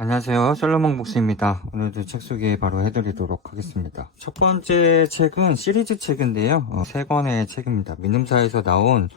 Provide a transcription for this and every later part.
안녕하세요. 솔로몬 북스입니다. 오늘도 책 소개 바로 해드리도록 하겠습니다. 첫 번째 책은 시리즈 책인데요. 어, 세 권의 책입니다. 민음사에서 나온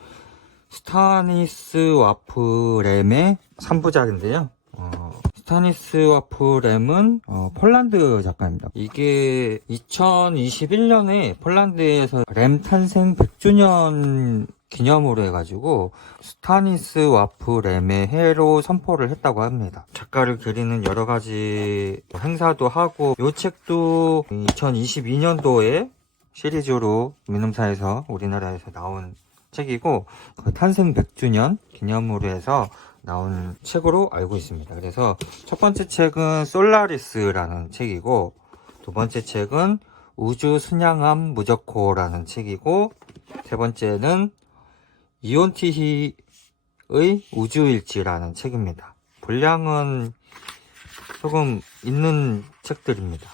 스타니스 와프렘의 3부작인데요. 어, 스타니스 와프렘은 어, 폴란드 작가입니다. 이게 2021년에 폴란드에서 램 탄생 100주년 기념으로 해가지고 스타니스 와프렘의 해로 선포를 했다고 합니다. 작가를 그리는 여러 가지 행사도 하고 이 책도 2022년도에 시리즈로 민음사에서 우리나라에서 나온 책이고 그 탄생 100주년 기념으로 해서 나온 책으로 알고 있습니다. 그래서 첫 번째 책은 솔라리스라는 책이고 두 번째 책은 우주 순양함 무적호라는 책이고 세 번째는 이온티히의 우주일지라는 책입니다. 분량은 조금 있는 책들입니다.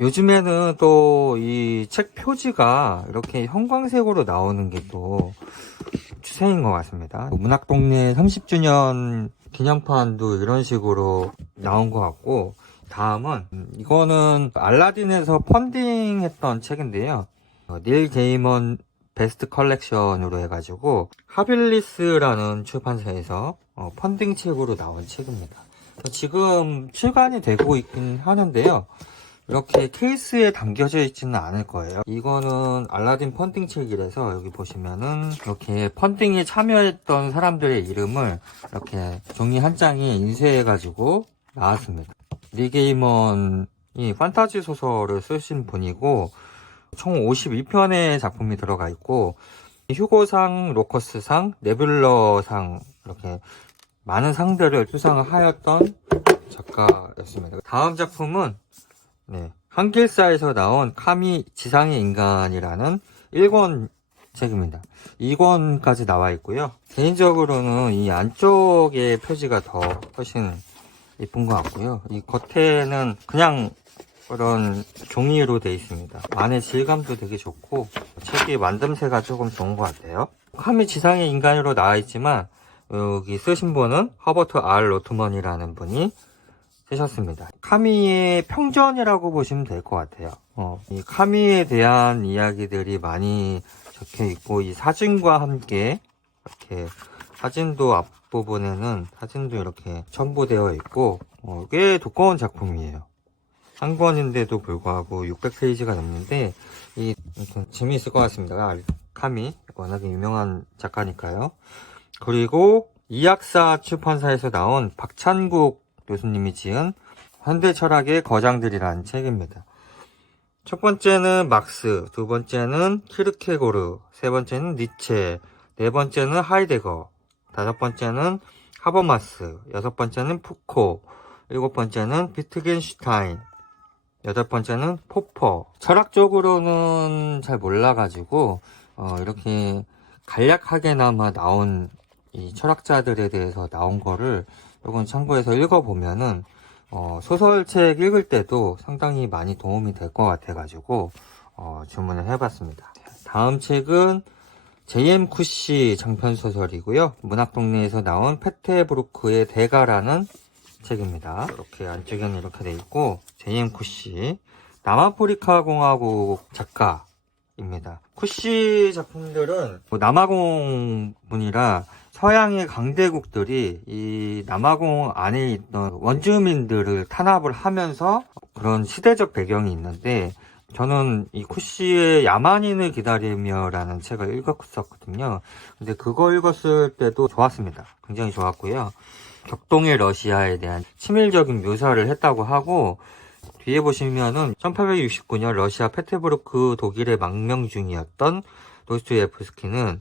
요즘에는 또 이 책 표지가 이렇게 형광색으로 나오는 게 또 추세인 것 같습니다. 문학동네 30주년 기념판도 이런 식으로 나온 것 같고 다음은 음, 이거는 알라딘에서 펀딩했던 책인데요. 어, 닐 게이먼 베스트 컬렉션으로 해가지고 하빌리스라는 출판사에서 어, 펀딩 책으로 나온 책입니다. 지금 출간이 되고 있긴 하는데요. 이렇게 케이스에 담겨져 있지는 않을 거예요. 이거는 알라딘 펀딩 책이라서 여기 보시면은 이렇게 펀딩에 참여했던 사람들의 이름을 이렇게 종이 한 장에 인쇄해가지고 나왔습니다. 리게이먼이 판타지 소설을 쓰신 분이고 총 52편의 작품이 들어가 있고 휴고상, 로커스상, 네뷸러상 이렇게 많은 상들을 수상을 하였던 작가였습니다. 다음 작품은 네, 한길사에서 나온 카미 지상의 인간이라는 1권 책입니다. 2권까지 나와 있고요. 개인적으로는 이 안쪽의 표지가 더 훨씬 예쁜 것 같고요. 이 겉에는 그냥 그런 종이로 되어 있습니다. 안에 질감도 되게 좋고 책의 만듦새가 조금 좋은 것 같아요. 카미 지상의 인간으로 나와 있지만 여기 쓰신 분은 허버트 R 로트먼이라는 분이 쓰셨습니다. 카미의 평전이라고 보시면 될 것 같아요. 어, 이 카미에 대한 이야기들이 많이 적혀 있고 이 사진과 함께 이렇게 사진도 앞부분에는 사진도 이렇게 첨부되어 있고 어, 꽤 두꺼운 작품이에요. 한 권인데도 불구하고 600페이지가 넘는데 이 재미있을 것 같습니다. 카미 워낙에 유명한 작가니까요. 그리고 이학사 출판사에서 나온 박찬국 교수님이 지은 현대 철학의 거장들이라는 책입니다. 첫 번째는 막스, 두 번째는 키르케고르, 세 번째는 니체, 네 번째는 하이데거, 다섯 번째는 하버마스, 여섯 번째는 푸코, 일곱 번째는 비트겐슈타인, 여덟 번째는 포퍼. 철학적으로는 잘 몰라가지고, 어, 이렇게 간략하게나마 나온 이 철학자들에 대해서 나온 거를 요건 참고해서 읽어보면은 어, 소설책 읽을 때도 상당히 많이 도움이 될 것 같아가지고 어, 주문을 해봤습니다. 다음 책은 J.M. 쿠시 장편 소설이고요. 문학 동네에서 나온 페테브루크의 대가라는 책입니다. 이렇게 안쪽에는 이렇게 돼 있고 J.M. 쿠시 남아프리카 공화국 작가입니다. 쿠시 작품들은 뭐 남아공 분이라 서양의 강대국들이 이 남아공 안에 있던 원주민들을 탄압을 하면서 그런 시대적 배경이 있는데 저는 이 쿠시의 야만인을 기다리며라는 책을 읽었었거든요. 근데 그거 읽었을 때도 좋았습니다. 굉장히 좋았고요. 격동의 러시아에 대한 치밀적인 묘사를 했다고 하고 뒤에 보시면은 1869년 러시아 페테부르크 독일의 망명 중이었던 도스토예프스키는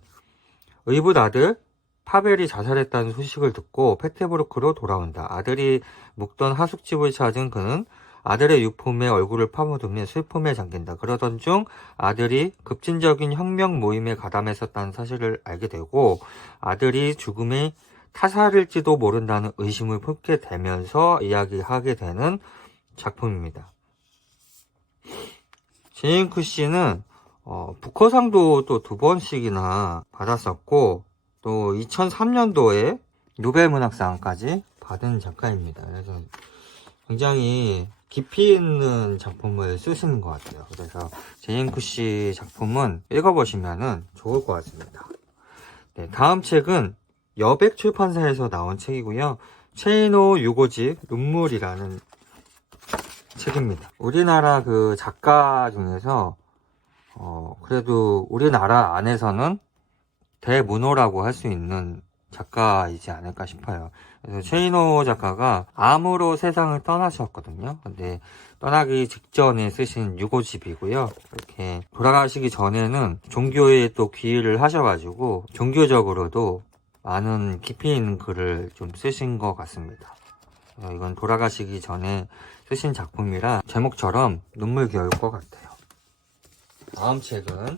의붓 아들 파벨이 자살했다는 소식을 듣고 페테부르크로 돌아온다. 아들이 묵던 하숙집을 찾은 그는 아들의 유품에 얼굴을 파묻으며 슬픔에 잠긴다. 그러던 중 아들이 급진적인 혁명 모임에 가담했었다는 사실을 알게 되고 아들이 죽음이 타살일지도 모른다는 의심을 품게 되면서 이야기하게 되는 작품입니다. 제인쿠 씨는 어, 부커상도 또 두 번씩이나 받았었고 또 2003년도에 노벨문학상까지 받은 작가입니다. 그래서 굉장히 깊이 있는 작품을 쓰시는 것 같아요. 그래서 제인쿠 씨 작품은 읽어보시면 좋을 것 같습니다. 네, 다음 책은 여백 출판사에서 나온 책이고요. 체이노 유고집 눈물이라는 책입니다. 우리나라 그 작가 중에서 어, 그래도 우리나라 안에서는 대문호라고 할 수 있는 작가이지 않을까 싶어요. 그래서 최인호 작가가 암으로 세상을 떠나셨거든요. 근데 떠나기 직전에 쓰신 유고집이고요. 이렇게 돌아가시기 전에는 종교에 또 귀의를 하셔가지고 종교적으로도 많은 깊이 있는 글을 좀 쓰신 것 같습니다. 어, 이건 돌아가시기 전에 쓰신 작품이라 제목처럼 눈물 겨울 것 같아요. 다음 책은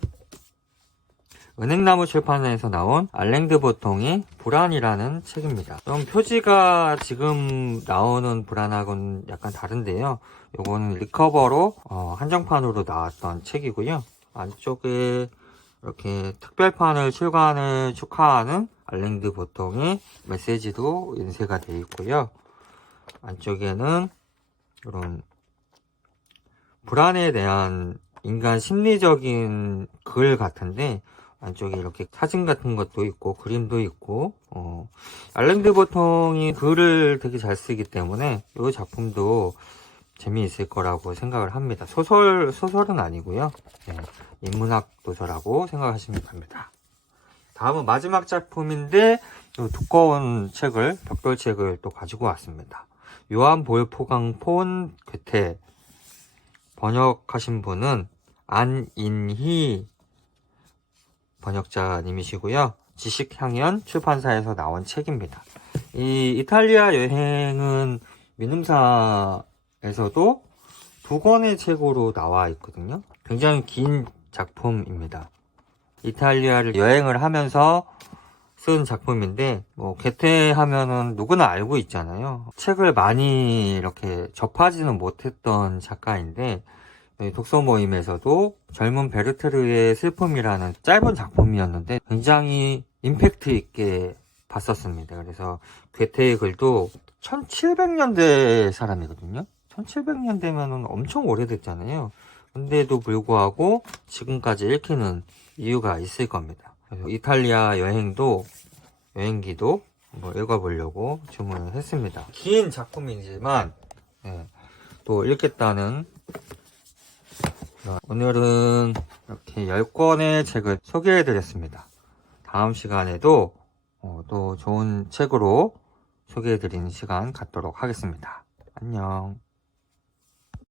은행나무 출판사에서 나온 알랭드 보통의 불안이라는 책입니다. 좀 표지가 지금 나오는 불안하고는 약간 다른데요. 요거는 리커버로 어, 한정판으로 나왔던 책이고요. 안쪽에 이렇게 특별판을 출간을 축하하는 알랭드 보통의 메시지도 인쇄가 되어 있고요. 안쪽에는 이런 불안에 대한 인간 심리적인 글 같은데 안쪽에 이렇게 사진 같은 것도 있고 그림도 있고 어, 알랭드 보통이 글을 되게 잘 쓰기 때문에 이 작품도 재미있을 거라고 생각을 합니다. 소설 소설은 아니고요. 네, 인문학 도서라고 생각하시면 됩니다. 다음은 마지막 작품인데 이 두꺼운 책을 벽돌책을 또 가지고 왔습니다. 요한 볼포강 폰 괴테 번역하신 분은 안인희 번역자님이시고요. 지식향연 출판사에서 나온 책입니다. 이 이탈리아 여행은 민음사에서도 두 권의 책으로 나와 있거든요. 굉장히 긴 작품입니다. 이탈리아를 여행을 하면서 쓴 작품인데 뭐 개퇴하면은 누구나 알고 있잖아요. 책을 많이 이렇게 접하지는 못했던 작가인데 네, 독서 모임에서도 젊은 베르테르의 슬픔이라는 짧은 작품이었는데 굉장히 임팩트 있게 봤었습니다. 그래서 괴테의 글도 1700년대 사람이거든요. 1700년대면은 엄청 오래됐잖아요. 근데도 불구하고 지금까지 읽히는 이유가 있을 겁니다. 이탈리아 여행도 여행기도 한번 읽어보려고 주문을 했습니다. 긴 작품이지만 예, 또 읽겠다는 오늘은 이렇게 10권의 책을 소개해 드렸습니다. 다음 시간에도 어, 또 좋은 책으로 소개해 드리는 시간 갖도록 하겠습니다. 안녕.